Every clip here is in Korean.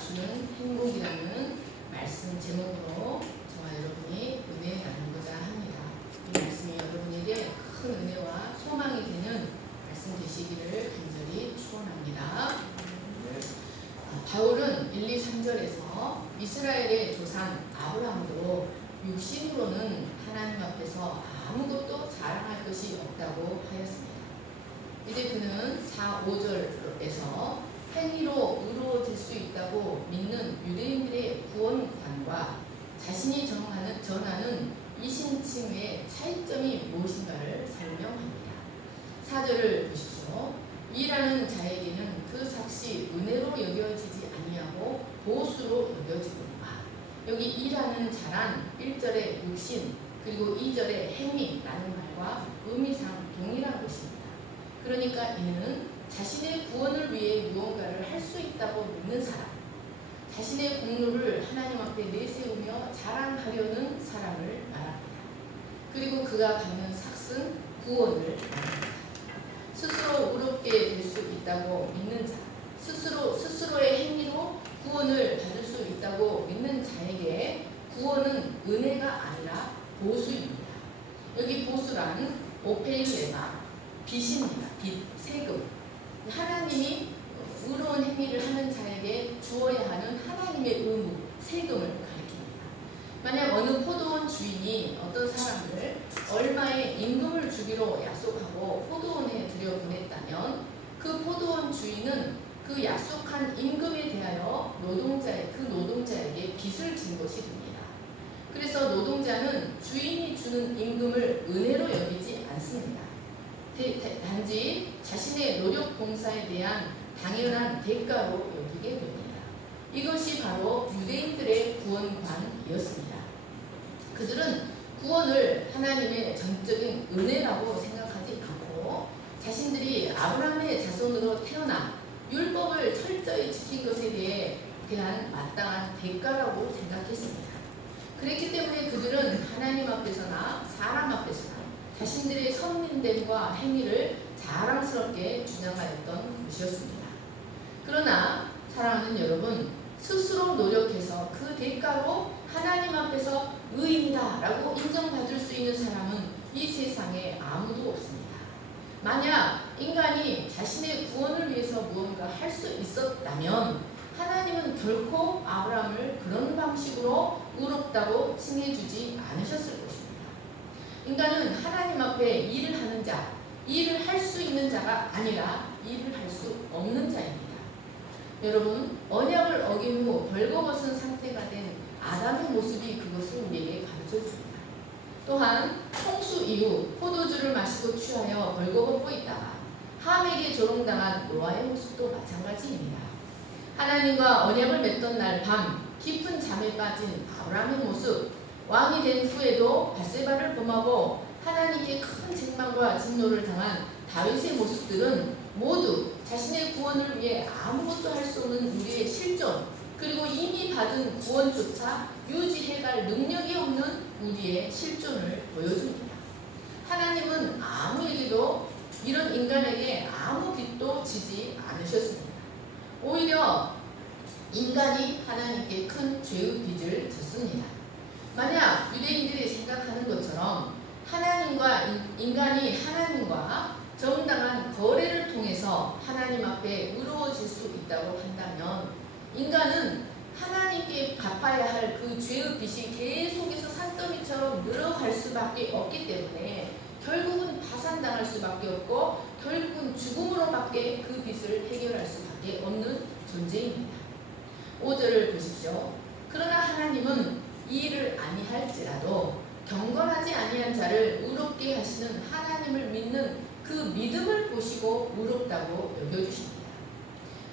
주는 행복이라는 말씀 제목으로 저와 여러분이 은혜 나누고자 합니다. 이 말씀이 여러분에게 큰 은혜와 소망이 되는 말씀 되시기를 간절히 축원합니다. 바울은 1, 2, 3절에서 이스라엘의 조상 아브라함도 육신으로는 하나님 앞에서 아무것도 자랑할 것이 없다고 하였습니다. 이제 그는 4, 5절에서 행위로 의로워질 수 있다고 믿는 유대인들의 구원관과 자신이 전하는 이신칭의 차이점이 무엇인가를 설명합니다. 4절을 보십시오. 이라는 자에게는 그 삭시 은혜로 여겨지지 아니하고 보수로 여겨지는가. 여기 이라는 자란 1절의 육신 그리고 2절의 행위라는 말과 의미상 동일한 것입니다. 그러니까 이는 자신의 구원을 위해 무언가를 할 수 있다고 믿는 사람, 자신의 공로를 하나님 앞에 내세우며 자랑하려는 사람을 말합니다. 그리고 그가 받는 삭은 구원을 말합니다. 스스로 의롭게 될 수 있다고 믿는 자, 스스로의 행위로 구원을 받을 수 있다고 믿는 자에게 구원은 은혜가 아니라 보수입니다. 여기 보수란 오페일레가 빚입니다. 빚, 세금. 하나님이 의로운 행위를 하는 자에게 주어야 하는 하나님의 의무, 세금을 가리킵니다. 만약 어느 포도원 주인이 어떤 사람을 얼마의 임금을 주기로 약속하고 포도원에 들여보냈다면 그 포도원 주인은 그 약속한 임금에 대하여 그 노동자에게 빚을 진 것이 됩니다. 그래서 노동자는 주인이 주는 임금을 은혜로 여기지 않습니다. 단지 자신의 노력 봉사에 대한 당연한 대가로 여기게 됩니다. 이것이 바로 유대인들의 구원관이었습니다. 그들은 구원을 하나님의 전적인 은혜라고 생각하지 않고 자신들이 아브라함의 자손으로 태어나 율법을 철저히 지킨 것에 대한 마땅한 대가라고 생각했습니다. 그렇기 때문에 그들은 하나님 앞에서나 사람 앞에서나 자신들의 선민됨과 행위를 자랑스럽게 주장하였던 것이었습니다. 그러나 사랑하는 여러분, 스스로 노력해서 그 대가로 하나님 앞에서 의인이다 라고 인정받을 수 있는 사람은 이 세상에 아무도 없습니다. 만약 인간이 자신의 구원을 위해서 무언가 할 수 있었다면 하나님은 결코 아브라함을 그런 방식으로 의롭다고 칭해주지 않으셨을 것입니다. 인간은 하나님 앞에 일을 하는 자, 일을 할 수 있는 자가 아니라 일을 할 수 없는 자입니다. 여러분, 언약을 어긴 후 벌거벗은 상태가 된 아담의 모습이 그것을 우리에게 가르쳐줍니다. 또한 홍수 이후 포도주를 마시고 취하여 벌거벗고 있다가 함에게 조롱당한 노아의 모습도 마찬가지입니다. 하나님과 언약을 맺던 날 밤 깊은 잠에 빠진 아브라함의 모습, 왕이 된 후에도 밧세바를 범하고 하나님께 큰 책망과 진노를 당한 다윗의 모습들은 모두 자신의 구원을 위해 아무것도 할 수 없는 우리의 실존, 그리고 이미 받은 구원조차 유지해갈 능력이 없는 우리의 실존을 보여줍니다. 하나님은 아무에게도 이런 인간에게 아무 빚도 지지 않으셨습니다. 오히려 인간이 하나님께 큰 죄의 빚을 졌습니다. 만약 유대인들이 생각하는 것처럼 인간이 하나님과 정당한 거래를 통해서 하나님 앞에 의로워질 수 있다고 한다면 인간은 하나님께 갚아야 할 그 죄의 빚이 계속해서 산더미처럼 늘어갈 수밖에 없기 때문에 결국은 파산당할 수밖에 없고 결국은 죽음으로밖에 그 빚을 해결할 수밖에 없는 존재입니다. 5절을 보십시오. 그러나 하나님은 이 일을 아니할지라도 경건하지 아니한 자를 의롭게 하시는 하나님을 믿는 그 믿음을 보시고 의롭다고 여겨주십니다.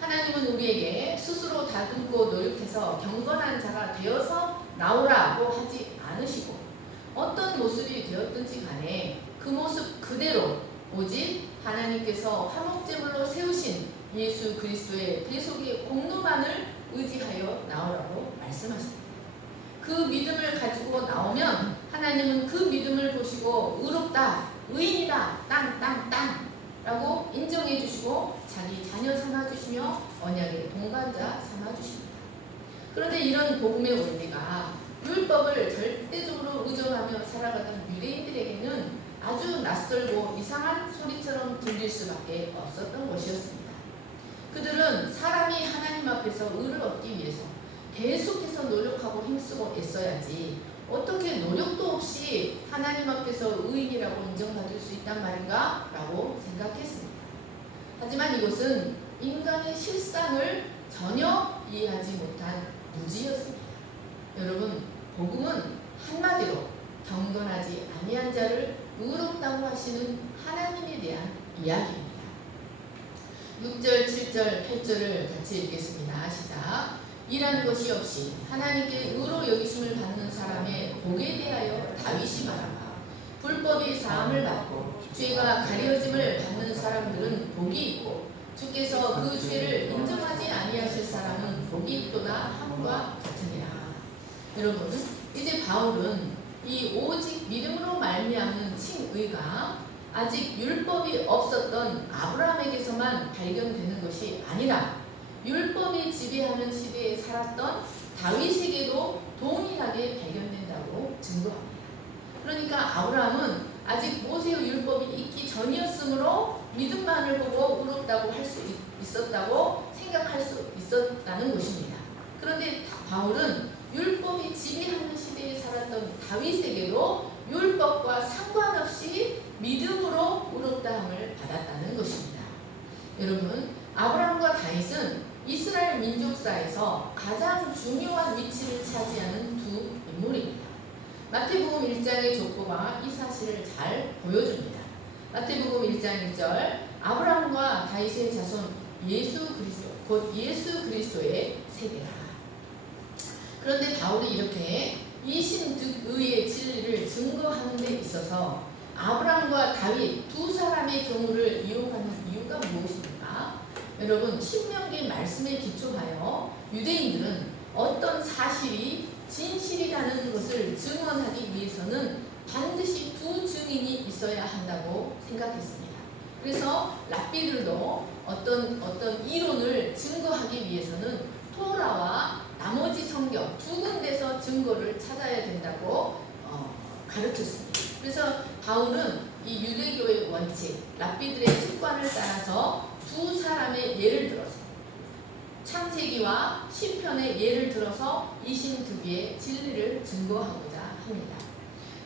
하나님은 우리에게 스스로 다듬고 노력해서 경건한 자가 되어서 나오라고 하지 않으시고 어떤 모습이 되었든지 간에 그 모습 그대로 오직 하나님께서 화목제물로 세우신 예수 그리스도의 대속의 공로만을 의지하여 나오라고 말씀하십니다. 그 믿음을 가지고 나오면 하나님은 그 믿음을 보시고 의롭다, 의인이다, 땅 라고 인정해 주시고 자기 자녀 삼아 주시며 언약의 동반자 삼아 주십니다. 그런데 이런 복음의 원리가 율법을 절대적으로 의존하며 살아가던 유대인들에게는 아주 낯설고 이상한 소리처럼 들릴 수밖에 없었던 것이었습니다. 그들은 사람이 하나님 앞에서 의를 얻기 위해서 계속해서 노력하고 힘쓰고 애써야지 어떻게 노력도 없이 하나님 앞에서 의인이라고 인정받을 수 있단 말인가? 라고 생각했습니다. 하지만 이것은 인간의 실상을 전혀 이해하지 못한 무지였습니다. 여러분, 복음은 한마디로 경건하지 아니한 자를 의롭다고 하시는 하나님에 대한 이야기입니다. 6절, 7절, 8절을 같이 읽겠습니다. 시작. 일한 것이 없이 하나님께 의로 여기심을 받는 사람의 복에 대하여 다윗이 말하라. 불법이 사함을 받고 죄가 가려짐을 받는 사람들은 복이 있고 주께서 그 죄를 인정하지 아니하실 사람은 복이 있도다 함과 같으니라. 여러분, 이제 바울은 이 오직 믿음으로 말미암는 칭의가 아직 율법이 없었던 아브라함에게서만 발견되는 것이 아니라 율법이 지배하는 시대에 살았던 다윗에게도 동일하게 발견된다고 증거합니다. 그러니까 아브라함은 아직 모세의 율법이 있기 전이었으므로 믿음만을 보고 의롭다고 할 수 있었다고 생각할 수 있었다는 것입니다. 그런데 바울은 율법이 지배하는 시대에 살았던 다윗에게도 율법과 상관없이 믿음으로 의롭다함을 받았다는 것입니다. 여러분, 아브라함과 다윗은 이스라엘 민족사에서 가장 중요한 위치를 차지하는 두 인물입니다. 마태복음 1장의 족보가 이 사실을 잘 보여줍니다. 마태복음 1장 1절 아브라함과 다윗의 자손 예수 그리스도 곧 예수 그리스도의 세대라. 그런데 바울이 이렇게 이신득의의 진리를 증거하는 데 있어서 아브라함과 다윗 두 사람의 경우를 이용하는 이유가 무엇입니까? 여러분, 신명기 말씀에 기초하여 유대인들은 어떤 사실이 진실이라는 것을 증언하기 위해서는 반드시 두 증인이 있어야 한다고 생각했습니다. 그래서 랍비들도 어떤 이론을 증거하기 위해서는 토라와 나머지 성경 두 군데서 증거를 찾아야 된다고 가르쳤습니다. 그래서 바울은 이 유대교의 원칙, 랍비들의 습관을 따라서 두 사람의 예를 들어서 창세기와 시편의 예를 들어서 이신득의의 진리를 증거하고자 합니다.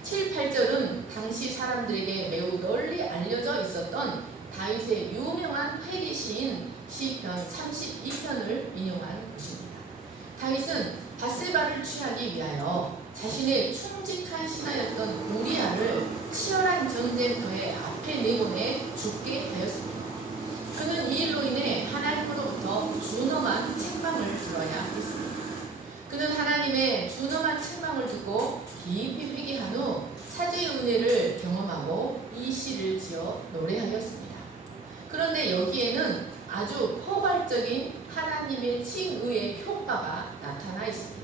7, 8절은 당시 사람들에게 매우 널리 알려져 있었던 다윗의 유명한 회개 시인 시편 32편을 인용한 것입니다. 다윗은 밧세바를 취하기 위하여 자신의 충직한 신하였던 우리아를 치열한 전쟁터에 앞에 내보내 죽게 하였습니다. 그는 이 일로 인해 하나님으로부터 준엄한 책망을 들어야 했습니다. 그는 하나님의 준엄한 책망을 듣고 깊이 회개한 후 사죄의 은혜를 경험하고 이 시를 지어 노래하였습니다. 그런데 여기에는 아주 포괄적인 하나님의 칭의의 효과가 나타나 있습니다.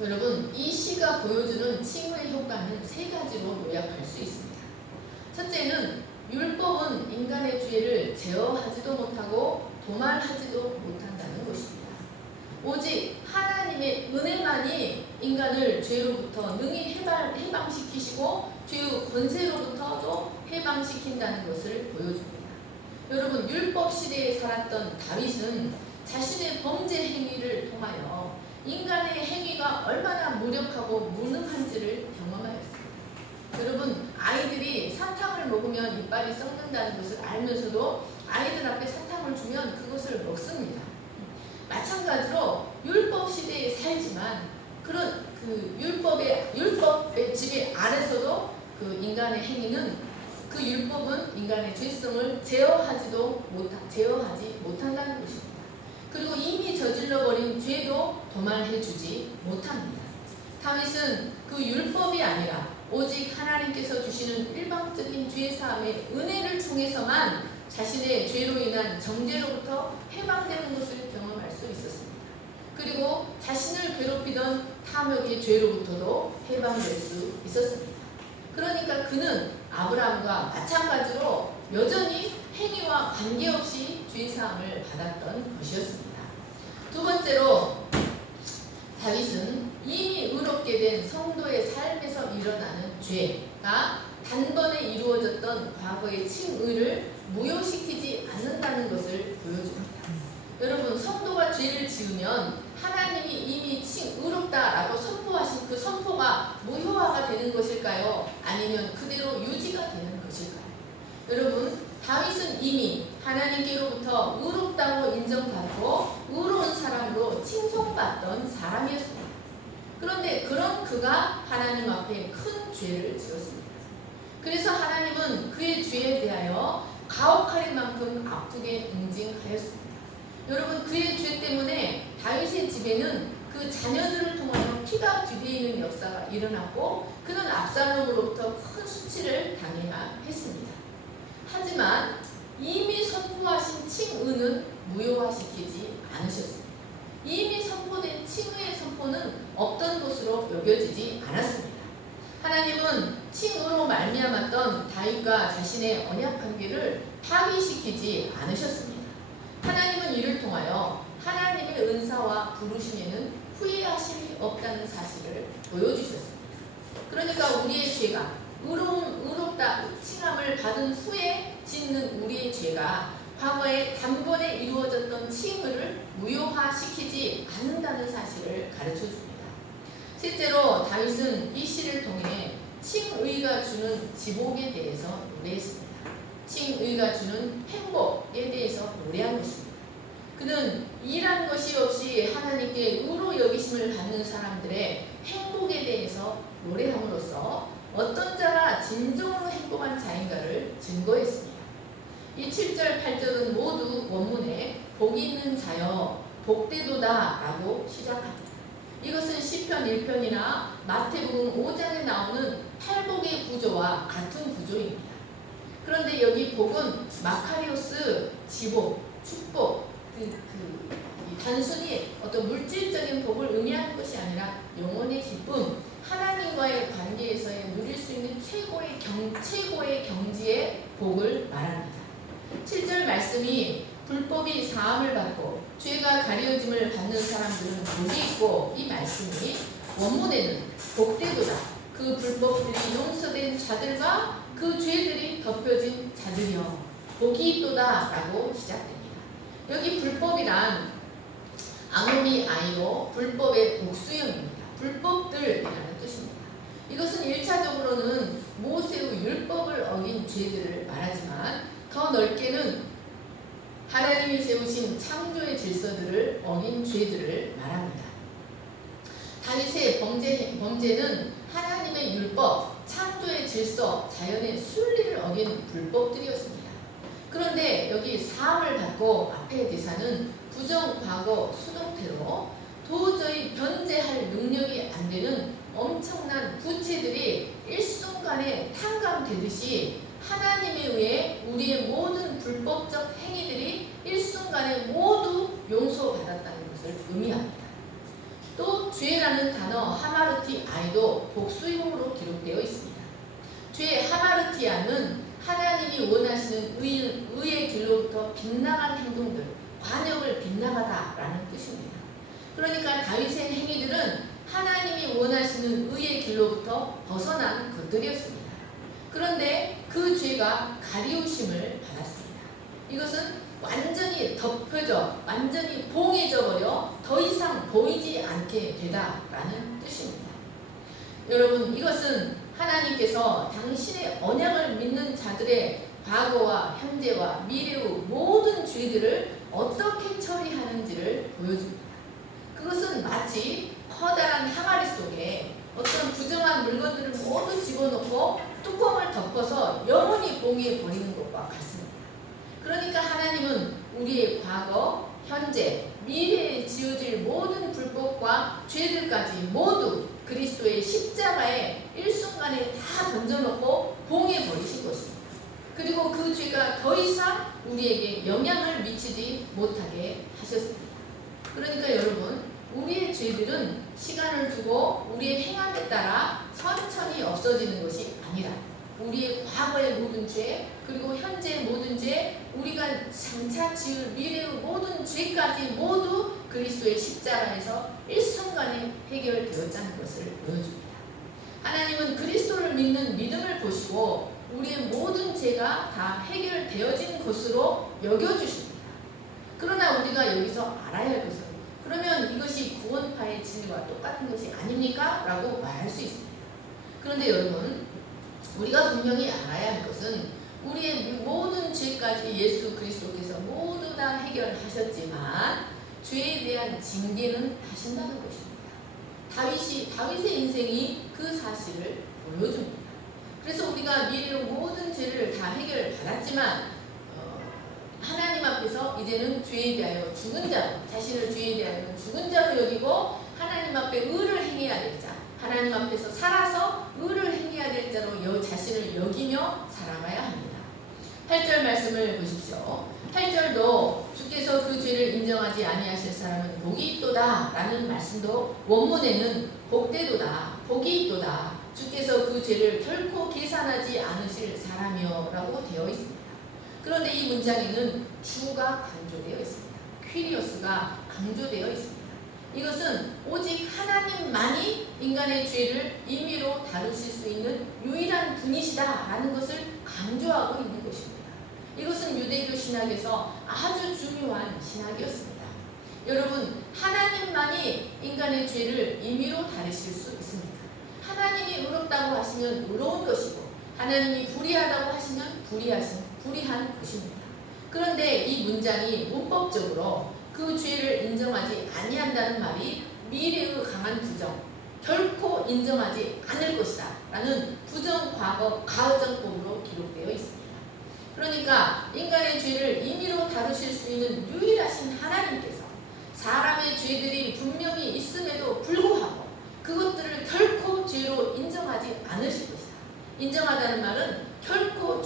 여러분, 이 시가 보여주는 칭의의 효과는 세 가지로 요약할 수 있습니다. 첫째는 율법은 인간의 죄를 제어하지도 못하고 도말하지도 못한다는 것입니다. 오직 하나님의 은혜만이 인간을 죄로부터 능히 해방시키시고 죄의 권세로부터도 해방시킨다는 것을 보여줍니다. 여러분, 율법 시대에 살았던 다윗은 자신의 범죄 행위를 통하여 인간의 행위가 얼마나 무력하고 무능한지를 경험하였습니다. 여러분, 아이들이 사탕을 먹으면 이빨이 썩는다는 것을 알면서도 아이들 앞에 사탕을 주면 그것을 먹습니다. 마찬가지로 율법 시대에 살지만 그런 율법의 지배 아래서도 그 인간의 행위는 그 율법은 인간의 죄성을 제어하지 못한다는 것입니다. 그리고 이미 저질러버린 죄도 도말해주지 못합니다. 다윗은 그 율법이 아니라 오직 하나님께서 주시는 일방적인 죄사함의 은혜를 통해서만 자신의 죄로 인한 정죄로부터 해방되는 것을 경험할 수 있었습니다. 그리고 자신을 괴롭히던 탐욕의 죄로부터도 해방될 수 있었습니다. 그러니까 그는 아브라함과 마찬가지로 여전히 행위와 관계없이 죄사함을 받았던 것이었습니다. 두 번째로 다윗은 이미 의롭게 된 성도의 삶에서 일어나는 죄가 단번에 이루어졌던 과거의 칭의를 무효시키지 않는다는 것을 보여줍니다. 여러분, 성도가 죄를 지으면 하나님이 이미 의롭다라고 선포하신 그 선포가 무효화가 되는 것일까요? 아니면 그대로 유지가 되는 것일까요? 여러분, 다윗은 이미 하나님께로부터 의롭다고 인정받고 의로운 사람으로 칭송받던 사람이었습니다. 그런데 그런 그가 하나님 앞에 큰 죄를 지었습니다. 그래서 하나님은 그의 죄에 대하여 가혹할 만큼 아프게 응징하였습니다. 여러분, 그의 죄 때문에 다윗의 집에는 그 자녀들을 통하여 피가 뒤덮이는 역사가 일어났고 그는 압살롬으로부터 큰 수치를 당해야 했습니다. 하지만 이미 선포하신 칭의는 무효화시키지 않으셨습니다. 이미 선포된 칭의의 선포는 없던 것으로 여겨지지 않았습니다. 하나님은 칭의로 말미암았던 다윗과 자신의 언약 관계를 파기시키지 않으셨습니다. 하나님은 이를 통하여 하나님의 은사와 부르심에는 후회하심이 없다는 사실을 보여주셨습니다. 그러니까 우리의 죄가 의롭다 칭함을 받은 후에 짓는 우리의 죄가 과거에 단번에 이루어졌던 칭의를 무효화시키지 않는다는 사실을 가르쳐줍니다. 실제로 다윗은 이 시를 통해 칭의가 주는 지복에 대해서 노래했습니다. 칭의가 주는 행복에 대해서 노래한 것입니다. 그는 일한 것이 없이 하나님께 의로 여기심을 받는 사람들의 행복에 대해서 노래함으로써 어떤 자가 진정으로 행복한 자인가를 증거했습니다. 이 7절, 8절은 모두 원문에 복이 있는 자여 복되도다 라고 시작합니다. 이것은 시편 1편이나 마태복음 5장에 나오는 팔복의 구조와 같은 구조입니다. 그런데 여기 복은 마카리오스, 지복, 축복, 단순히 어떤 물질적인 복을 의미하는 것이 아니라 영혼의 기쁨, 하나님과의 관계에서의 누릴 수 있는 최고의 경지의 복을 말합니다. 7절 말씀이 불법이 사함을 받고 죄가 가려짐을 받는 사람들은 복이 있고, 이 말씀이 원문에는 복되도다, 그 불법들이 용서된 자들과 그 죄들이 덮여진 자들이여 복이 있도다 라고 시작됩니다. 여기 불법이란 아모미 아이로 불법의 복수형입니다. 불법들이라는 뜻입니다. 이것은 1차적으로는 모세의 율법을 어긴 죄들을 말하지만 더 넓게는 하나님이 세우신 창조의 질서들을 어긴 죄들을 말합니다. 다윗의 범죄는 하나님의 율법, 창조의 질서, 자연의 순리를 어긴 불법들이었습니다. 그런데 여기 사함을 받고 앞의 대사는 부정, 과거, 수동태로 도저히 변제할 능력이 안 되는 엄청난 부채들이 일순간에 탕감되듯이 하나님에 의해 우리의 모든 불법적 행위들이 일순간에 모두 용서받았다는 것을 의미합니다. 또 죄라는 단어 하마르티 아이도 복수형으로 기록되어 있습니다. 죄 하마르티아는 하나님이 원하시는 의의 길로부터 빗나간 행동들, 관역을 빗나가다라는 뜻입니다. 그러니까 다윗의 행위들은 하나님이 원하시는 의의 길로부터 벗어난 것들이었습니다. 그런데 그 죄가 가리우심을 받았습니다. 이것은 완전히 덮여져, 완전히 봉해져 버려 더 이상 보이지 않게 되다라는 뜻입니다. 여러분, 이것은 하나님께서 당신의 언약을 믿는 자들의 과거와 현재와 미래의 모든 죄들을 어떻게 처리하는지를 보여줍니다. 그것은 마치 커다란 항아리 속에 어떤 부정한 물건들을 모두 집어넣고 뚜껑을 덮어서 영원히 봉해 버리는 것과 같습니다. 그러니까 하나님은 우리의 과거, 현재, 미래에 지어질 모든 불법과 죄들까지 모두 그리스도의 십자가에 일순간에 다 던져놓고 봉해 버리신 것입니다. 그리고 그 죄가 더 이상 우리에게 영향을 미치지 못하게 하셨습니다. 그러니까 여러분, 우리의 죄들은 시간을 두고 우리의 행함에 따라 천천히 없어지는 것이 아니라 우리의 과거의 모든 죄, 그리고 현재의 모든 죄, 우리가 장차 지을 미래의 모든 죄까지 모두 그리스도의 십자가에서 일순간에 해결되었다는 것을 보여줍니다. 하나님은 그리스도를 믿는 믿음을 보시고 우리의 모든 죄가 다 해결되어진 것으로 여겨주십니다. 그러나 우리가 여기서 알아야 할 것은 그러면 이것이 구원파의 진리와 똑같은 것이 아닙니까? 라고 말할 수 있습니다. 그런데 여러분, 우리가 분명히 알아야 할 것은 우리의 모든 죄까지 예수 그리스도께서 모두 다 해결하셨지만 죄에 대한 징계는 하신다는 것입니다. 다윗의 인생이 그 사실을 보여줍니다. 그래서 우리가 미래로 모든 죄를 다 해결받았지만 하나님 앞에서 이제는 죄에 대하여 죽은 자로, 자신을 죄에 대하여 죽은 자로 여기고 하나님 앞에 의를 행해야 될 자, 하나님 앞에서 살아서 의를 행해야 될 자로 자신을 여기며 살아가야 합니다. 8절 말씀을 보십시오. 8절도 주께서 그 죄를 인정하지 아니하실 사람은 복이 있도다 라는 말씀도 원문에는 복되도다, 복이 있도다, 주께서 그 죄를 결코 계산하지 않으실 사람이여 라고 되어 있습니다. 그런데 이 문장에는 주가 강조되어 있습니다. 퀴리오스가 강조되어 있습니다. 이것은 오직 하나님만이 인간의 죄를 임의로 다루실 수 있는 유일한 분이시다 라는 것을 강조하고 있는 것입니다. 이것은 유대교 신학에서 아주 중요한 신학이었습니다. 여러분, 하나님만이 인간의 죄를 임의로 다루실 수 있습니다. 하나님이 의롭다고 하시면 의로운 것이고 하나님이 불의하다고 하시면 불의한 것입니다. 그런데 이 문장이 문법적으로 그 죄를 인정하지 아니한다는 말이 미래의 강한 부정, 결코 인정하지 않을 것이다 라는 부정과거 가정법으로 기록되어 있습니다. 그러니까 인간의 죄를 임의로 다루실 수 있는 유일하신 하나님께서 사람의 죄들이 분명히 있음에도 불구하고 그것들을 결코 죄로 인정하지 않으실 것이다. 인정하다는 말은 결코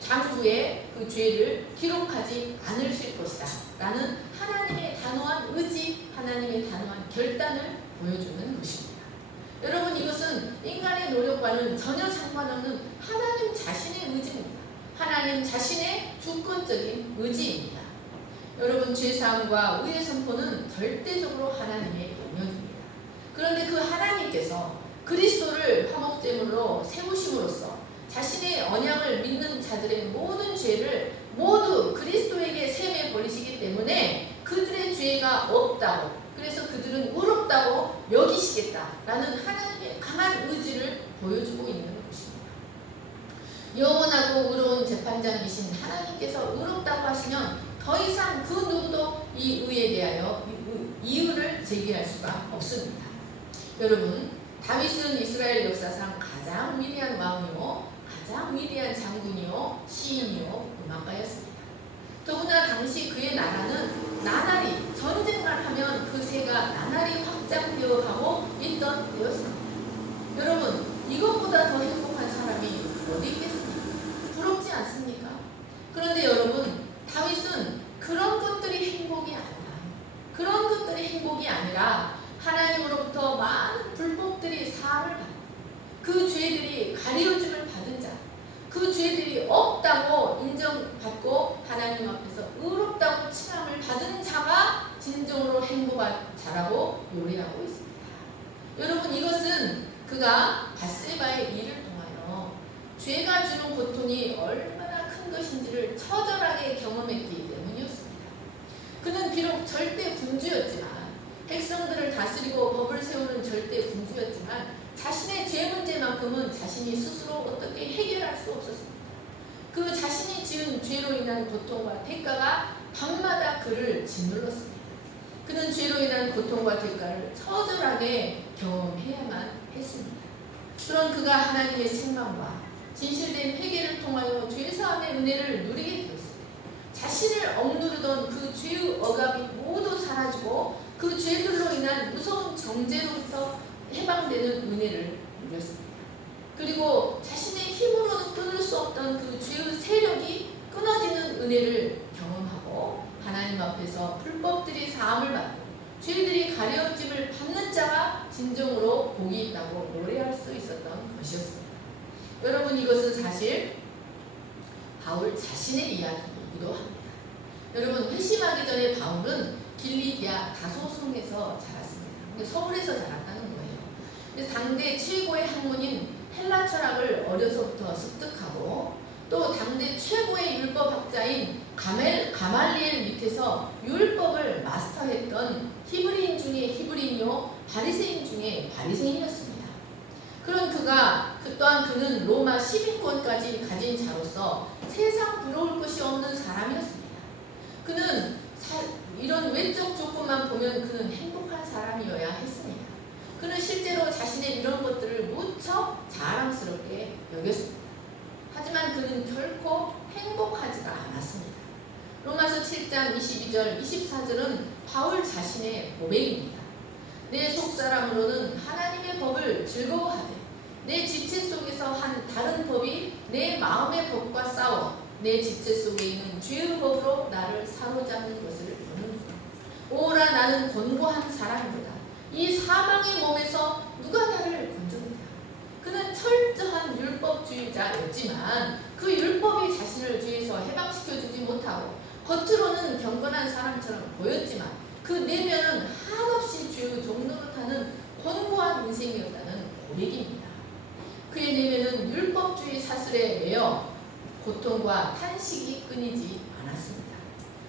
장부에 그 죄를 기록하지 않으실 것이다 라는 하나님의 단호한 의지, 하나님의 단호한 결단을 보여주는 것입니다. 여러분, 이것은 인간의 노력과는 전혀 상관없는 하나님 자신의 의지입니다. 하나님 자신의 주권적인 의지입니다. 여러분, 죄사함과 의의 선포는 절대적으로 하나님의 영역입니다. 그런데 그 하나님께서 그리스도를 화목제물로 세우심으로써 자신의 언약을 믿는 자들의 모든 죄를 모두 그리스도에게 세매 버리시기 때문에 그들의 죄가 없다고, 그래서 그들은 의롭다고 여기시겠다라는 하나님의 강한 의지를 보여주고 있는 것입니다. 영원하고 의로운 재판장이신 하나님께서 의롭다고 하시면 더 이상 그 누구도 이 의에 대하여 이유를 제기할 수가 없습니다. 여러분, 다윗은 이스라엘 역사상 가장 위대한 왕이요, 가장 위대한 장군이요, 시인이요, 음악가였습니다. 더구나 당시 그의 나라는 나날이 전쟁만 하면 그 세가 나날이 확장되어 가고 있던 때였습니다. 여러분, 이것보다 더 행복한 사람이 어디 있겠습니까? 부럽지 않습니까? 그런데 여러분, 다윗은 그런 것들이 행복이 아니라 하나님으로부터 많은 불법들이 사함을 받고 그 죄들이 가려짐을 받은 자, 그 죄들이 없다고 인정받고 하나님 앞에서 의롭다고 칭함을 받은 자가 진정으로 행복한 자라고 요리하고 있습니다. 여러분, 이것은 그가 밧세바의 일을 통하여 죄가 주는 고통이 얼마나 큰 것인지를 처절하게 경험했기 때문이었습니다. 그는 비록 절대 군주였지만, 백성들을 다스리고 법을 세우는 절대 군주였지만 자신의 죄 문제만큼은 자신이 스스로 어떻게 해결할 수 없었습니다. 그 자신이 지은 죄로 인한 고통과 대가가 밤마다 그를 짓눌렀습니다. 그는 죄로 인한 고통과 대가를 처절하게 경험해야만 했습니다. 그런 그가 하나님의 책망과 진실된 회개를 통하여 죄사함의 은혜를 누리게 되었습니다. 자신을 억누르던 그 죄의 억압이 모두 사라지고 그 죄들로 인한 무서운 정죄로부터 해방되는 은혜를 누렸습니다. 그리고 자신의 힘으로는 끊을 수 없던 그 죄의 세력이 끊어지는 은혜를 경험하고 하나님 앞에서 불법들이 사함을 받고 죄들이 가려짐을 받는 자가 진정으로 복이 있다고 노래할 수 있었던 것이었습니다. 여러분, 이것은 사실 바울 자신의 이야기이기도 합니다. 여러분, 회심하기 전에 바울은 길리기아 다소송에서 자랐습니다. 근데 서울에서 자랐다는 거예요. 그래서 당대 최고의 학문인 헬라 철학을 어려서부터 습득하고 또 당대 최고의 율법학자인 가말리엘 밑에서 율법을 마스터했던 히브리인 중에 히브리인이요 바리새인 중에 바리새인이었습니다. 그런 또한 그는 로마 시민권까지 가진 자로서 세상 부러울 것이 없는 사람이었습니다. 그는 이런 외적 조건만 보면 그는 행복한 사람이어야 했습니다. 그는 실제로 자신의 이런 것들을 무척 자랑스럽게 여겼습니다. 하지만 그는 결코 행복하지가 않았습니다. 로마서 7장 22절 24절은 바울 자신의 고백입니다. 내 속사람으로는 하나님의 법을 즐거워하되 내 지체 속에서 한 다른 법이 내 마음의 법과 싸워 내 지체 속에 있는 죄의 법으로 나를 사로잡는 것을 보는구나. 오라 나는 곤고한 사람이로다. 이 사망의 몸에서 누가 나를 건져내랴. 그는 철저한 율법주의자였지만 그 율법이 자신을 죄에서 해방시켜주지 못하고 겉으로는 경건한 사람처럼 보였지만 그 내면은 한없이 죄의 종노릇하는 곤고한 인생이었다는 고백입니다. 그의 내면은 율법주의 사슬에 매여 고통과 탄식이 끊이지 않았습니다.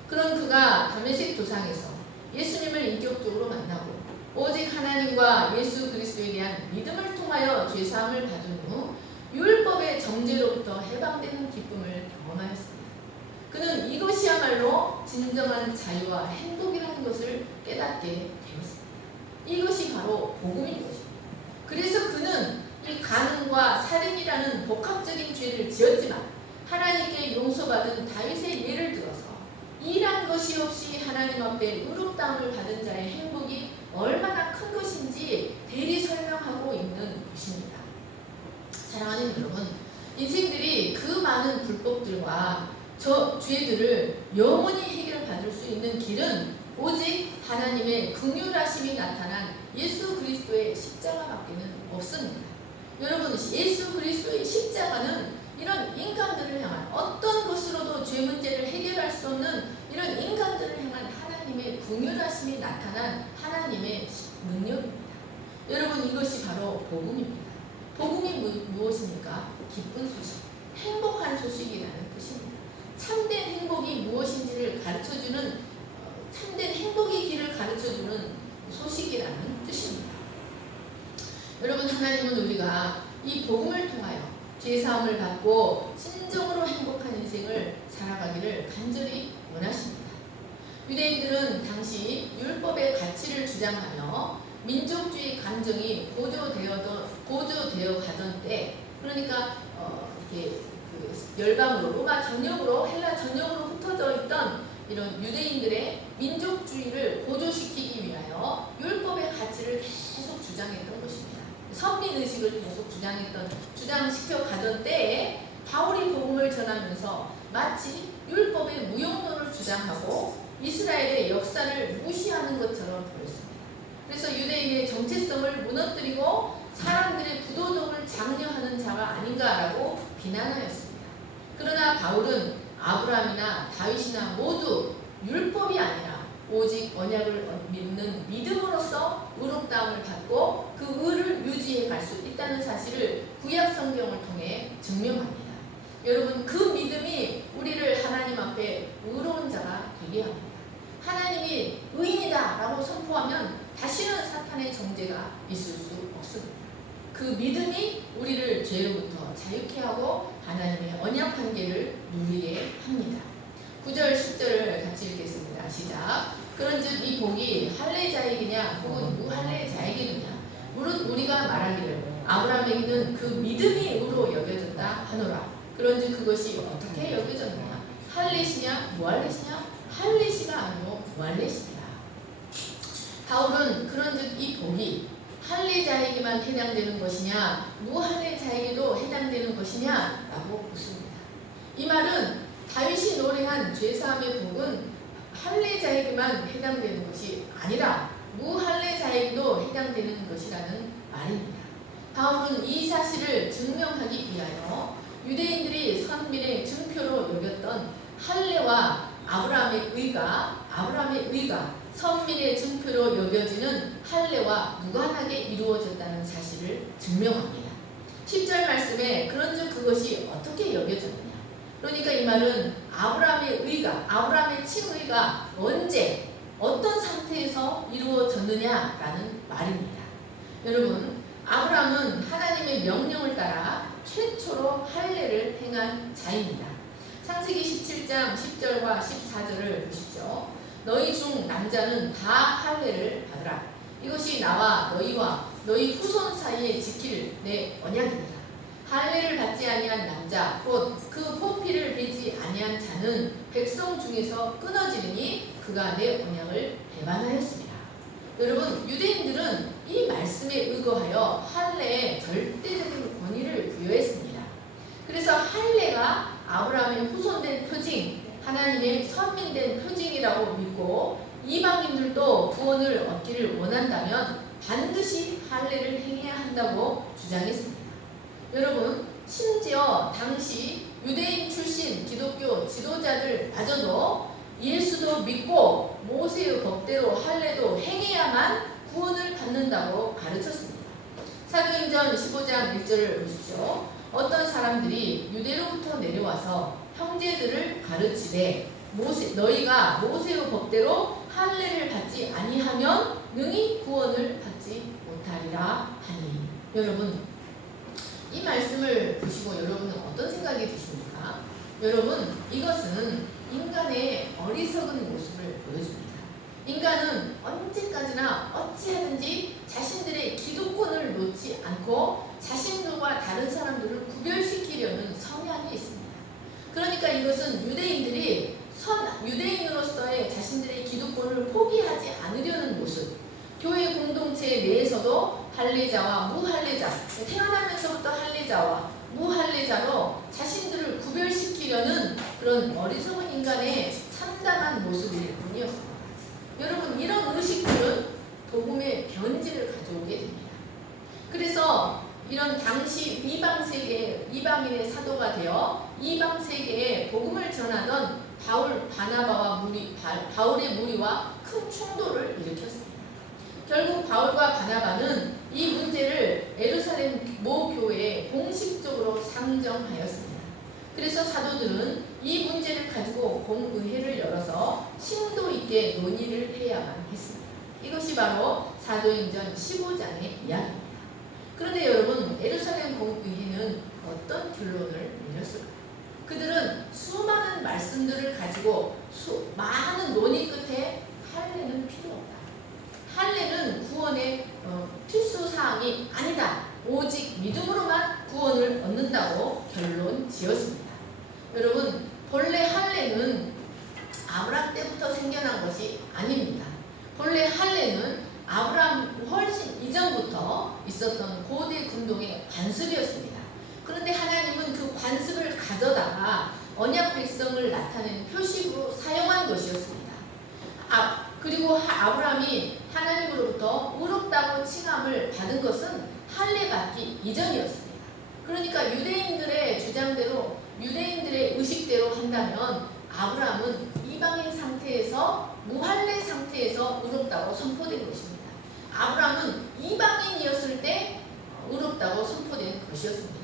그런 그가 다메섹 도상에서 예수님을 인격적으로 만나고 오직 하나님과 예수 그리스도에 대한 믿음을 통하여 죄사함을 받은 후 율법의 정죄로부터 해방되는 기쁨을 경험하였습니다. 그는 이것이야말로 진정한 자유와 행복이라는 것을 깨닫게 되었습니다. 이것이 바로 복음인 것입니다. 그래서 그는 이 간음과 살인이라는 복합적인 죄를 지었지만 하나님께 용서받은 다윗의 예를 들어서 일한 것이 없이 하나님 앞에 의롭다함을 받은 자의 행복이 얼마나 큰 것인지 대리 설명하고 있는 것입니다. 사랑하는 여러분, 인생들이 그 많은 불법들과 저 죄들을 영원히 해결받을 수 있는 길은 오직 하나님의 긍휼하심이 나타난 예수 그리스도의 십자가밖에는 없습니다. 여러분, 예수 그리스도의 십자가는 이런 인간들을 향한 어떤 것으로도 죄 문제를 해결할 수 없는 이런 인간들을 향한 하나님의 긍휼하심이 나타난 하나님의 능력입니다. 여러분, 이것이 바로 복음입니다. 복음이 무엇입니까? 기쁜 소식, 행복한 소식이라는 뜻입니다. 참된 행복이 무엇인지를 가르쳐주는 참된 행복의 길을 가르쳐주는 소식이라는 뜻입니다. 여러분, 하나님은 우리가 이 복음을 통하여 죄사함을 받고 진정으로 행복한 인생을 살아가기를 간절히 원하십니다. 유대인들은 당시 율법의 가치를 주장하며 민족주의 감정이 고조되어 가던 때, 그러니까 이렇게 열방으로 로마 전역으로 헬라 전역으로 흩어져 있던 이런 유대인들의 민족주의를 고조시키기 위하여 율법의 가치를 계속 주장했던 것입니다. 선민의식을 계속 주장시켜 가던 때에 바울이 복음을 전하면서 마치 율법의 무용론을 주장하고 이스라엘의 역사를 무시하는 것처럼 보였습니다. 그래서 유대인의 정체성을 무너뜨리고 사람들의 부도덕을 장려하는 자가 아닌가라고 비난하였습니다. 그러나 바울은 아브라함이나 다윗이나 모두 율법이 아니라 오직 언약을 믿는 믿음으로써 의롭다함을 받고 그 의를 유지해 갈 수 있다는 사실을 구약 성경을 통해 증명합니다. 여러분, 그 믿음이 우리를 하나님 앞에 의로운 자가 되게 합니다. 하나님이 의인이다 라고 선포하면 다시는 사탄의 정죄가 있을 수 없습니다. 그 믿음이 우리를 죄로부터 자유케 하고 하나님의 언약 관계를 누리게 합니다. 9절 10절을 같이 읽겠습니다. 시작. 그런즉 이 복이 할례자에게냐 혹은 무할례자에게느냐 무릇 우리가 말하기를 아브라함에게는 그 믿음이 의로 여겨졌다 하노라. 그런즉 그것이 어떻게 여겨졌느냐? 할례시냐 무할례시냐? 할례시가 아니고 무할례시니라. 바울은 그런즉 이 복이 할례자에게만 해당되는 것이냐 무할례자에게도 해당되는 것이냐 라고 묻습니다. 이 말은 다윗이 노래한 죄사함의 복은 할례자에게만 해당되는 것이 아니라 무할례자에게도 해당되는 것이라는 말입니다. 바울은 이 사실을 증명하기 위하여 유대인들이 선민의 증표로 여겼던 할례와 아브라함의 의가 선민의 증표로 여겨지는 할례와 무관하게 이루어졌다는 사실을 증명합니다. 10절 말씀에 그런즉 그것이 어떻게 여겨졌느냐. 그러니까 이 말은 아브라함의 의가, 아브라함의 칭의가 언제 어떤 상태에서 이루어졌느냐라는 말입니다. 여러분, 아브라함은 하나님의 명령을 따라 최초로 할례를 행한 자입니다. 창세기 17장 10절과 14절을 보십시오. 너희 중 남자는 다 할례를 받으라. 이것이 나와 너희와 너희 후손 사이에 지킬 내 언약이니라. 할례를 받지 아니한 남자 곧 그 포피를 베지 아니한 자는 백성 중에서 끊어지리니 그가 내 언약을 배반하였습니다. 여러분, 유대인들은 이 말씀에 의거하여 할례에 절대적인 권위를 부여했습니다. 그래서 할례가 아브라함의 후손된 표징, 하나님의 선민된 표징이라고 믿고 이방인들도 구원을 얻기를 원한다면 반드시 할례를 행해야 한다고 주장했습니다. 여러분, 심지어 당시 유대인 출신 기독교 지도자들마저도 예수도 믿고 모세의 법대로 할례도 행해야만 구원을 받는다고 가르쳤습니다. 사도행전 15장 1절을 보십시오. 어떤 사람들이 유대로부터 내려와서 형제들을 가르치되 너희가 모세의 법대로 할례를 받지 아니하면 능히 구원을 받지 못하리라 하니. 여러분, 이 말씀을 보시고 여러분은 어떤 생각이 드십니까? 여러분, 이것은 인간의 어리석은 모습을 보여줍니다. 인간은 언제까지나 어찌하든지 자신들의 기득권을 놓지 않고 자신들과 다른 사람들을 구별시키려는 성향이 있습니다. 그러니까 이것은 유대인으로서의 자신들의 기득권을 포기하지 않으려는 모습, 교회 공동체 내에서도 할례자와 무할례자, 태어나면서부터 할례자와 무할례자로 자신들을 구별시키려는 그런 어리석은 인간의 참담한 모습일 뿐이었습니다. 여러분, 이런 의식들은 복음의 변질을 가져오게 됩니다. 그래서 이런 당시 이방 세계 이방인의 사도가 되어 이방 세계에 복음을 전하던 바울의 무리와 큰 충돌을 일으켰습니다. 결국 바울과 바나바는 이 문제를 예루살렘 모 교회에 공식적으로 상정하였습니다. 그래서 사도들은 이 문제를 가지고 공의회를 열어서 심도 있게 논의를 해야만 했습니다. 이것이 바로 사도행전 15장의 이야기입니다. 그런데 여러분, 예루살렘 공의회는 어떤 결론을 내렸을까요? 그들은 수많은 말씀들을 가지고 많은 논의 끝에 할례는 필요 없다. 할례는 구원의 필수사항이 아니다. 오직 믿음으로만 구원을 얻는다고 결론 지었습니다. 여러분, 본래 할례는 아브라함 때부터 생겨난 것이 아닙니다. 본래 할례는 아브라함 훨씬 이전부터 있었던 고대 군동의 관습이었습니다. 그런데 하나님은 그 관습을 가져다가 언약 백성을 나타낸 표식으로 사용한 것이었습니다. 그리고 아브라함이 하나님으로부터 의롭다고 칭함을 받은 것은 할례 받기 이전이었습니다. 그러니까 유대인들의 주장대로, 유대인들의 의식대로 한다면 아브라함은 이방인 상태에서, 무할례 상태에서 의롭다고 선포된 것입니다. 아브라함은 이방인이었을 때 의롭다고 선포된 것이었습니다.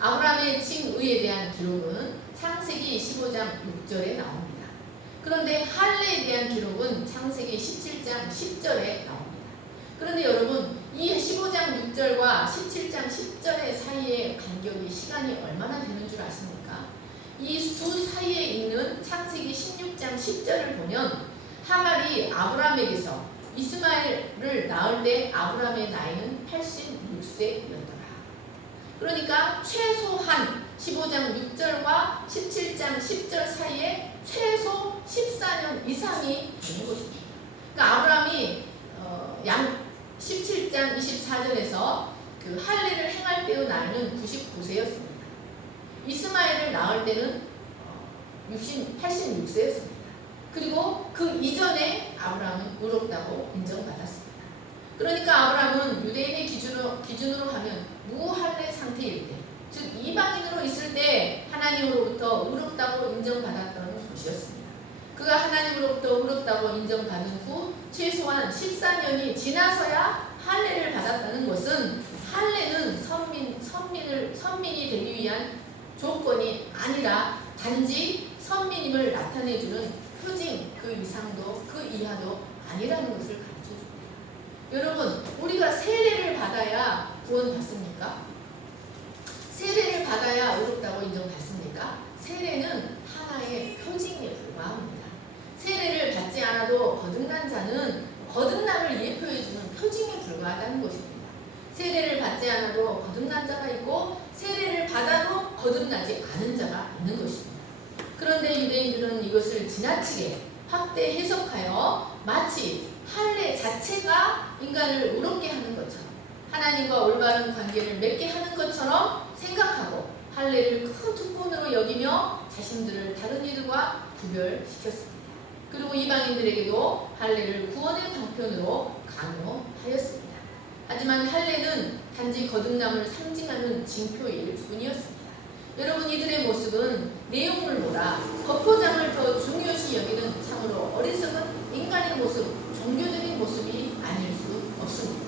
아브라함의 칭의에 대한 기록은 창세기 15장 6절에 나옵니다. 그런데 할례에 대한 기록은 창세기 17장 10절에 나옵니다. 그런데 여러분, 이 15장 6절과 17장 10절의 사이의 간격이 시간이 얼마나 되는 줄 아십니까? 이 두 사이에 있는 창세기 16장 10절을 보면 하갈이 아브라함에게서 이스마엘을 낳을 때 아브라함의 나이는 86세였더라. 그러니까 최소한 15장 6절과 17장 10절 사이에 최소 14년 이상이 되는 것입니다. 그러니까 아브라함이 17장 24절에서 그 할례를 행할 때의 나이는 99세였습니다. 이스마엘을 낳을 때는 86세였습니다. 그리고 그 이전에 아브라함은 의롭다고 인정받았습니다. 그러니까 아브라함은 유대인의 기준으로 하면 무할례 상태일 때, 즉 이방인으로 있을 때 하나님으로부터 의롭다고 인정받았던 것이었습니다. 그가 하나님으로부터 의롭다고 인정받은 후 최소한 14년이 지나서야 할례를 받았다는 것은 할례는 선민이 되기 위한 조건이 아니라 단지 선민임을 나타내주는 표징 그 이상도 그 이하도 아니라는 것을 가르쳐줍니다. 여러분, 우리가 세례를 받아야 구원받습니까? 세례를 받아야 의롭다고 인정받습니까? 세례는 하나의 표징에 불과합니다. 세례를 받지 않아도 거듭난 자는 거듭남을 예표해주는 표징에 불과하다는 것입니다. 세례를 받지 않아도 거듭난 자가 있고 세례를 받아도 거듭나지 않은 자가 있는 것입니다. 그런데 유대인들은 이것을 지나치게 확대 해석하여 마치 할례 자체가 인간을 의롭게 하는 것처럼 하나님과 올바른 관계를 맺게 하는 것처럼 생각하고 할례를 큰 특권으로 여기며 자신들을 다른 이들과 구별시켰습니다. 그리고 이방인들에게도 할례를 구원의 방편으로 강요하였습니다. 하지만 할례는 단지 거듭남을 상징하는 징표일 뿐이었습니다. 여러분, 이들의 모습은 내용을 보다 겉포장을 더 중요시 여기는 참으로 어리석은 인간의 모습, 종교적인 모습이 아닐 수 없습니다.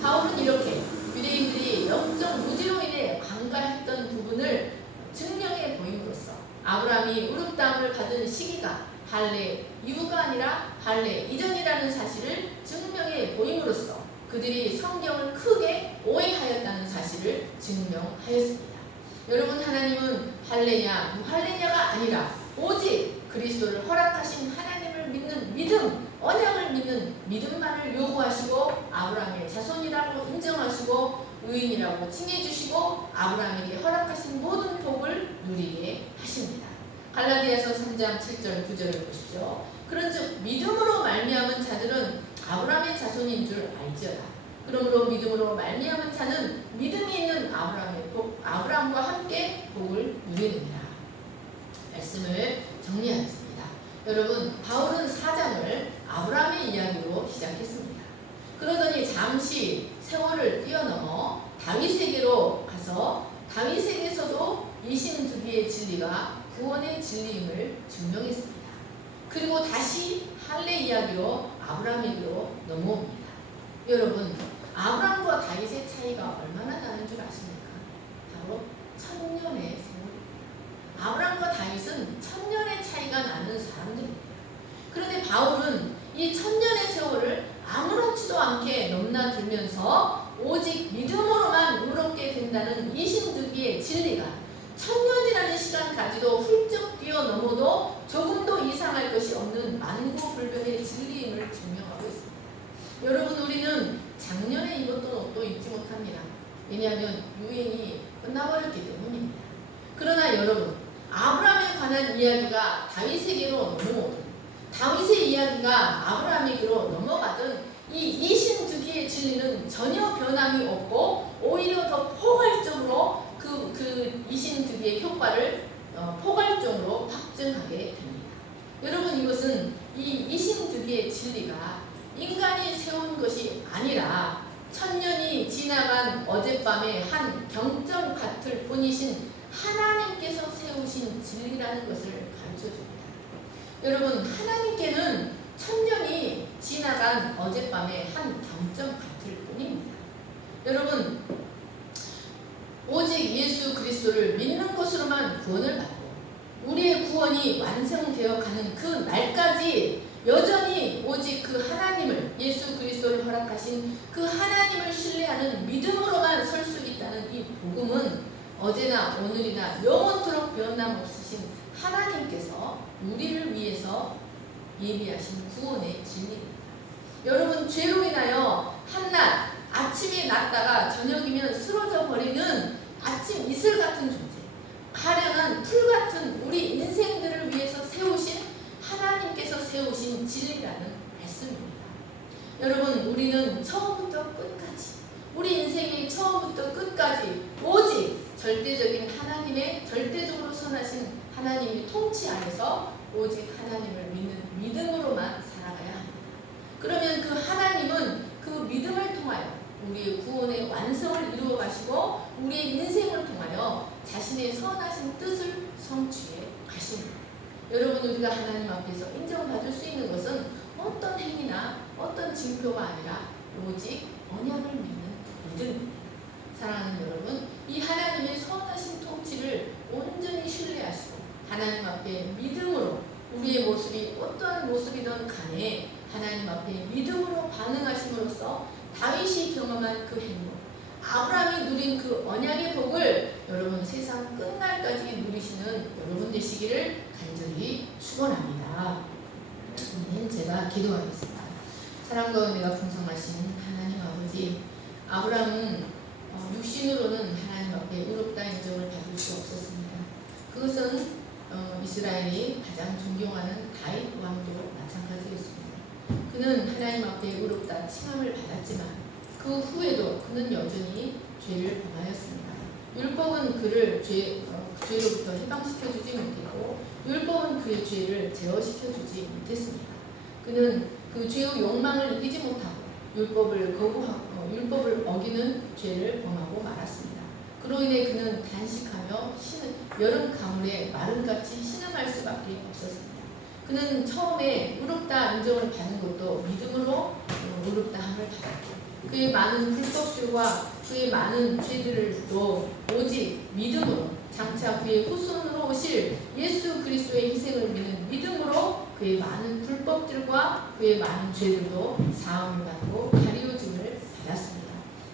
바울은 이렇게 유대인들이 영적 무지로 인해 관가했던 부분을 증명해 보임으로써 아브라함이 의롭다함을 받은 시기가 할례 이후가 아니라 할례 이전이라는 사실을 증명해 보임으로써 그들이 성경을 크게 오해하였다는 사실을 증명하였습니다. 여러분, 하나님은 할례냐 무할례냐가 아니라 오직 그리스도를 허락하신 하나님을 믿는 믿음, 언약을 믿는 믿음만을 요구하시고 아브라함의 자손이라고 인정하시고 의인이라고 칭해주시고 아브라함에게 허락하신 모든 복을 누리게 하십니다. 갈라디아서 3장 7절 9절을 보십시오. 그런즉 믿음으로 말미암은 자들은 아브라함의 자손인 줄 알지어다. 그러므로 믿음으로 말미암은 자는 믿음이 있는 아브라함과 함께 복을 누리느니라. 말씀을 정리하겠습니다. 여러분, 바울은 4장을 아브라함의 이야기로 시작했습니다. 그러더니 잠시 세월을 뛰어넘어 다윗에게로 가서 다윗에게서도 이심두비의 진리가 구원의 진리임을 증명했습니다. 그리고 다시 할례 이야기로 아브라함에게로 넘어옵니다. 여러분, 아브라함과 다윗의 차이가 얼마나 나는 줄 아십니까? 바로 1000년의 세월입니다. 아브라함과 다윗은 1000년의 차이가 나는 사람들입니다. 그런데 바울은 이 1000년의 세월을 아무렇지도 않게 넘나들면서 오직 믿음으로만 의롭게 된다는 이심득이의 진리가 1000년이라는 시간까지도 훌쩍 뛰어넘어도 조금도 이상할 것이 없는 만고불변의 진리임을 증명하고 있습니다. 여러분, 우리는 작년에 입었던 옷도 입지 못합니다. 왜냐하면 유행이 끝나버렸기 때문입니다. 그러나 여러분, 아브라함에 관한 이야기가 다윗에게로 넘어오든 다윗의 이야기가 아브라함에게로 넘어가든 이 이심득이의 진리는 전혀 변함이 없고 오히려 더 포괄적으로 그 이심득이의 효과를 포괄적으로 확증하게 됩니다. 여러분, 이것은 이 이심득이의 진리가 인간이 세운 것이 아니라 1000년이 지나간 어젯밤의 한 경점 같을 뿐이신 하나님께서 세우신 진리라는 것을 가르쳐줍니다. 여러분, 하나님께는 1000년이 지나간 어젯밤의 한 경점 같을 뿐입니다. 여러분, 오직 예수 그리스도를 믿는 것으로만 구원을 받고 우리의 구원이 완성되어 가는 그 날까지 여전히 오직 그 하나님을, 예수 그리스도를 허락하신 그 하나님을 신뢰하는 믿음으로만 설 수 있다는 이 복음은 어제나 오늘이나 영원토록 변함없으신 하나님께서 우리를 위해서 예비하신 구원의 진리입니다. 여러분, 죄로 인하여 한낮 아침에 났다가 저녁이면 쓰러져 버리는 아침 이슬 같은 존재, 가련한 풀 같은 우리 인생들을 위해서 세우신 하나님께서 세우신 진리라는 말씀입니다. 여러분, 우리는 처음부터 끝까지, 우리 인생의 처음부터 끝까지 오직 절대적인 하나님의 절대적으로 선하신 하나님의 통치 안에서 오직 하나님을 믿는 믿음으로만 살아가야 합니다. 그러면 그 하나님은 그 믿음을 통하여 우리의 구원의 완성을 이루어 가시고 우리의 인생을 통하여 자신의 선하신 뜻을 성취해 가십니다. 여러분, 우리가 하나님 앞에서 인정받을 수 있는 것은 어떤 행위나 어떤 징표가 아니라 오직 언약을 믿는 믿음입니다. 사랑하는 여러분, 이 하나님의 선하신 통치를 온전히 신뢰하시고 하나님 앞에 믿음으로 우리의 모습이 어떠한 모습이든 간에 하나님 앞에 믿음으로 반응하심으로써 다윗이 경험한 그 행복, 아브라함이 누린 그 언약의 복을 여러분 세상 끝날까지 누리시는 여러분 되시기를 간절히 축원합니다. 제가 기도하겠습니다. 사랑과 은혜가 풍성하신 하나님 아버지, 아브라함은 육신으로는 하나님 앞에 의롭다 인정을 받을 수 없었습니다. 그것은 이스라엘이 가장 존경하는 다윗 왕도 마찬가지였습니다. 그는 하나님 앞에 의롭다 칭함을 받았지만 그 후에도 그는 여전히 죄를 범하였습니다. 율법은 그를 죄로부터 해방시켜주지 못했고 율법은 그의 죄를 제어시켜주지 못했습니다. 그는 그 죄의 욕망을 이기지 못하고 율법을 어기는 죄를 범하고 말았습니다. 그로 인해 그는 단식하며 여름 가물에 마름같이 신음할 수밖에 없었습니다. 그는 처음에 의롭다 인정을 받는 것도 믿음으로 의롭다함을 받았고 그의 많은 불법들과 그의 많은 죄들도 오직 믿음으로 장차 그의 후손으로 오실 예수 그리스도의 희생을 믿는 믿음으로 그의 많은 불법들과 그의 많은 죄들도 사함을 받고 가리워짐을 받았습니다.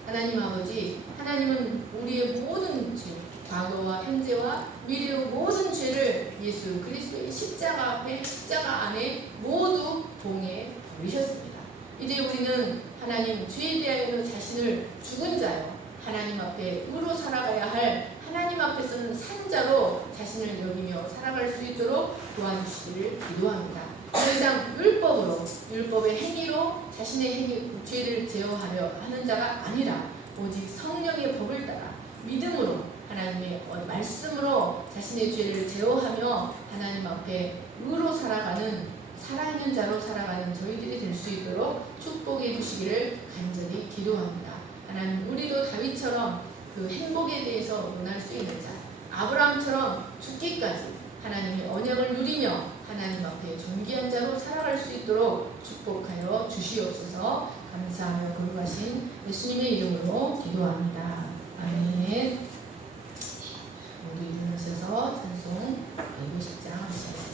하나님 아버지, 하나님은 우리의 모든 죄, 과거와 현재와 미래의 모든 죄를 예수 그리스도의 십자가 앞에 십자가 안에 모두 봉해 버리셨습니다. 이제 우리는 하나님 죄에 대하여 자신을 죽은 자요 하나님 앞에 의로 살아가야 할 하나님 앞에서는 산자로 자신을 여기며 살아갈 수 있도록 도와주시기를 기도합니다. 더 이상 율법의 행위로 자신의 죄를 제어하려 하는 자가 아니라 오직 성령의 법을 따라 믿음으로 하나님의 말씀으로 자신의 죄를 제어하며 하나님 앞에 의로 살아가는 살아있는 자로 살아가는 저희들이 될 수 있도록 축복해 주시기를 간절히 기도합니다. 하나님, 우리도 다윗처럼 그 행복에 대해서 논할 수 있는 자, 아브라함처럼 죽기까지 하나님의 언약을 누리며 하나님 앞에 존귀한 자로 살아갈 수 있도록 축복하여 주시옵소서. 감사하며 거룩하신 예수님의 이름으로 기도합니다. 아멘. 모두 일어나셔서 찬송 150장 하시겠습니다.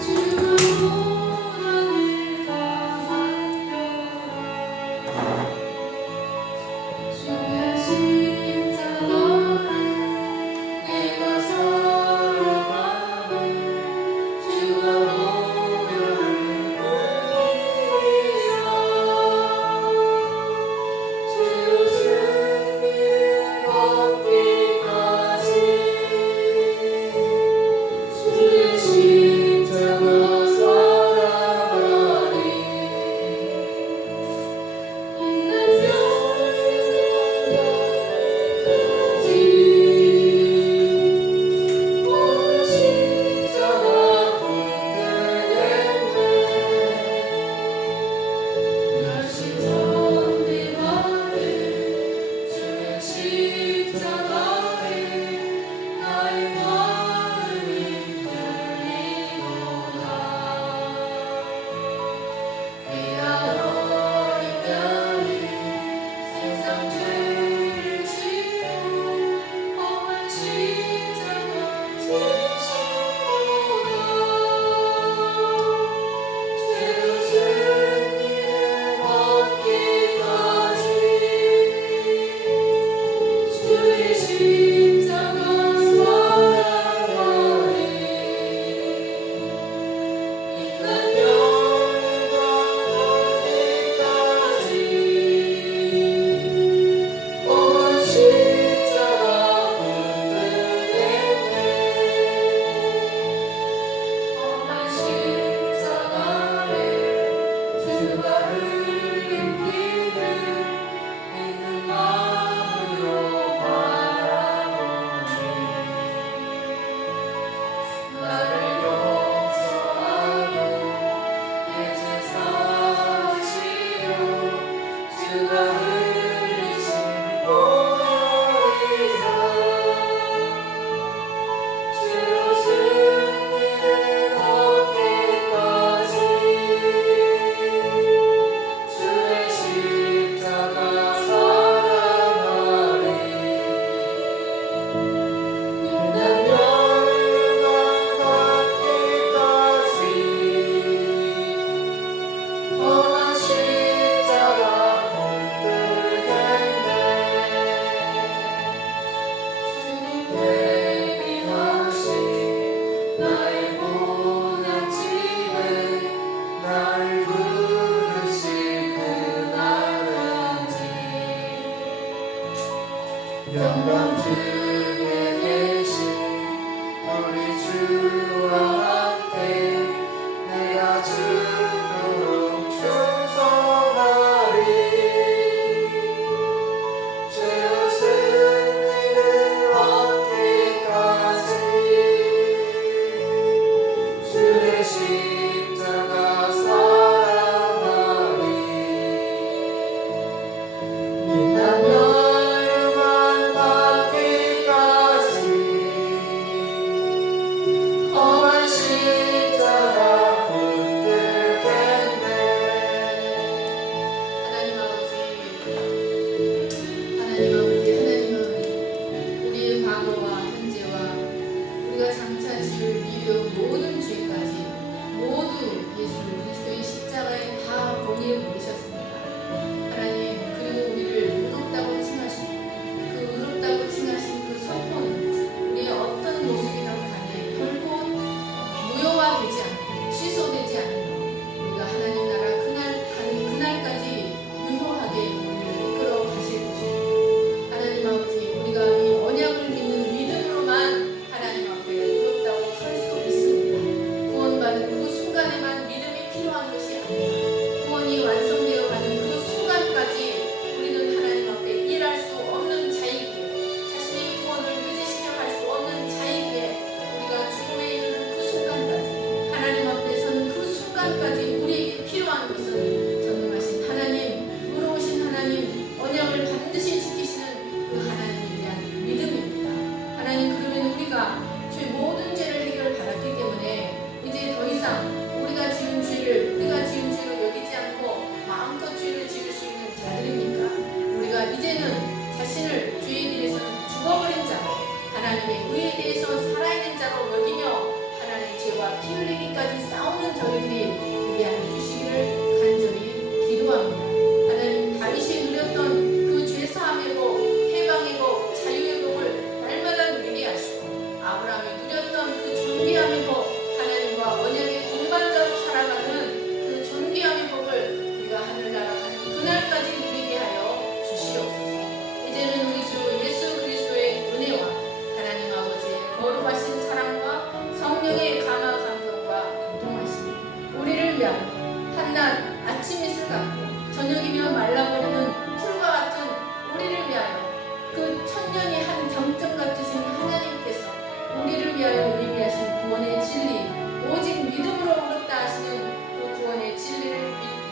주로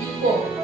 믿고